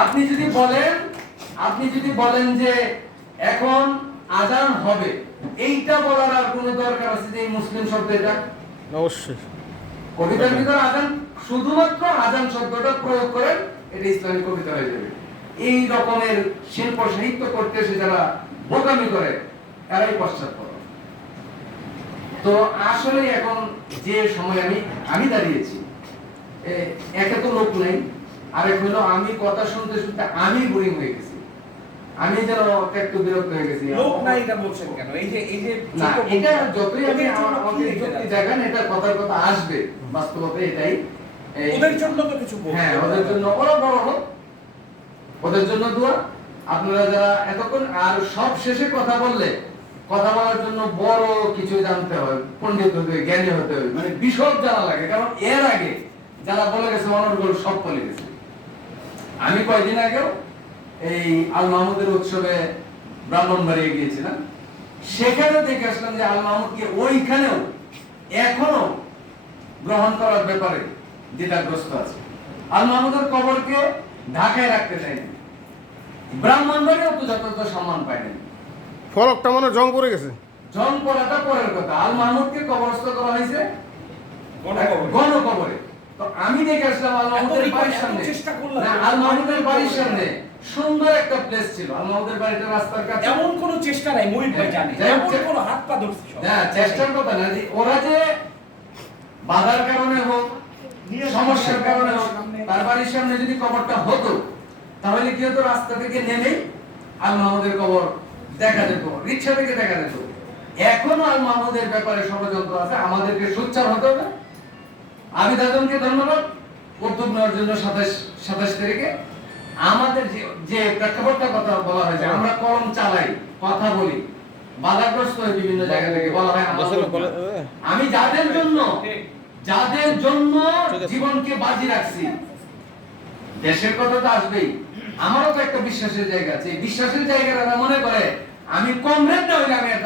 আপনি যদি বলেন যে এখন আজান হবে, এইটা বলার আর কোনো দরকার আছে যে এই মুসলিম শব্দ? এটা অবশ্যই কবিতার ভিতরে আজান, শুধুমাত্র আজান শব্দটা প্রয়োগ করেন, এটা ইসলামিক কবিতা হয়ে যাবে। এই রকমের শিল্প সাহিত্য করতে এসে যারা বোকামি করে, এরাই পশ্চাৎপদ। তো আসলে এখন যে সময় আমি দাঁড়িয়েছি, একে তো লোক নেই, আরেক হলো আমি কথা শুনতে শুনতে আমি বোরিং হয়ে গেছি, আমি যেন একটু বিরক্ত হয়ে গেছি। লোক নাই এটা বলছেন কেন? এই যে না, এটা যতই আমি আমাকে যুক্তি দেখান, এটা কথার কথা আসবে, বাস্তবতা এটাই। ওদের জন্য তো কিছু বলতে, হ্যাঁ, ওদের জন্য, ওরা বড় হোক, ওদের জন্য দোয়া। আপনারা যারা এতক্ষণ, আর সব শেষে কথা বললে, কথা বলার জন্য বড় কিছু জানতে হয়, পণ্ডিত হতে হয়, জ্ঞানী হতে হয়, মানে বিশদ জানা লাগে। কারণ এর আগে যারা বলে গেছে অনর্গল সব বলে গেছে। আমি কয়েকদিন আগেও এই আল মাহমুদের উৎসবে ব্রাহ্মণবাড়িয়া গিয়েছিলাম, সেখানে দেখে আসলাম যে আল মাহমুদকে ওইখানেও এখনো গ্রহণ করার ব্যাপারে দ্বিধাগ্রস্ত আছে। আল মাহমুদের কবরকে ঢাকায় রাখতে চায়নি, ব্রাহ্মণবাড়িয়াও তো যথাযথ সম্মান পায়নি। ফরকটা মনে জং পড়ে গেছে। জং পড়াটা পরের কথা, আল মাহমুদকে কবরস্থ করা হয়েছে গণকবরে। তো আমি দেখে আসলাম আল মাহমুদের বাড়ির সামনে, না, আল মাহমুদের বাড়ির সামনে সুন্দর একটা প্লেস ছিল। আল মাহমুদের বাড়িটা রাস্তার কাছে, এমন কোনো চেষ্টা নাই মুহিত ভাই জানে, এমন কোনো হাত পা ধরছে সব। হ্যাঁ, চেষ্টার কথা না, যে ওরা যে বাধার কারণে হোক, সমস্যার কারণে হোক, তার বাড়ির সামনে যদি কবরটা হতো, তাহলে কি হতো, রাস্তা থেকে নেমে আল মাহমুদের কবর দেখা যেত, রিক্সা থেকে দেখা যেত। এখনো আল মাহমুদের ব্যাপারে ষড়যন্ত্র আছে, আমাদেরকে সোচ্চার হতে হবে। আবিদ আজমকে ধন্যবাদ উদ্যোগ নেওয়ার জন্য 27 তারিখে। আমাদের যে প্রেক্ষাপটটা কথা বলা হয়েছে, আমরা কলম চালাই, কথা বলি, বাধাগ্রস্ত হয়ে বিভিন্ন জায়গা থেকে বলা হয় আমি যাদের জন্য জীবনকে বাজি রাখছি, দেশের কথা তো আসবেই, আমারও তো একটা বিশ্বাসের জায়গা আছে। বিশ্বাসের জায়গাটা মনে করে আমি কমরেড না হইলে আমি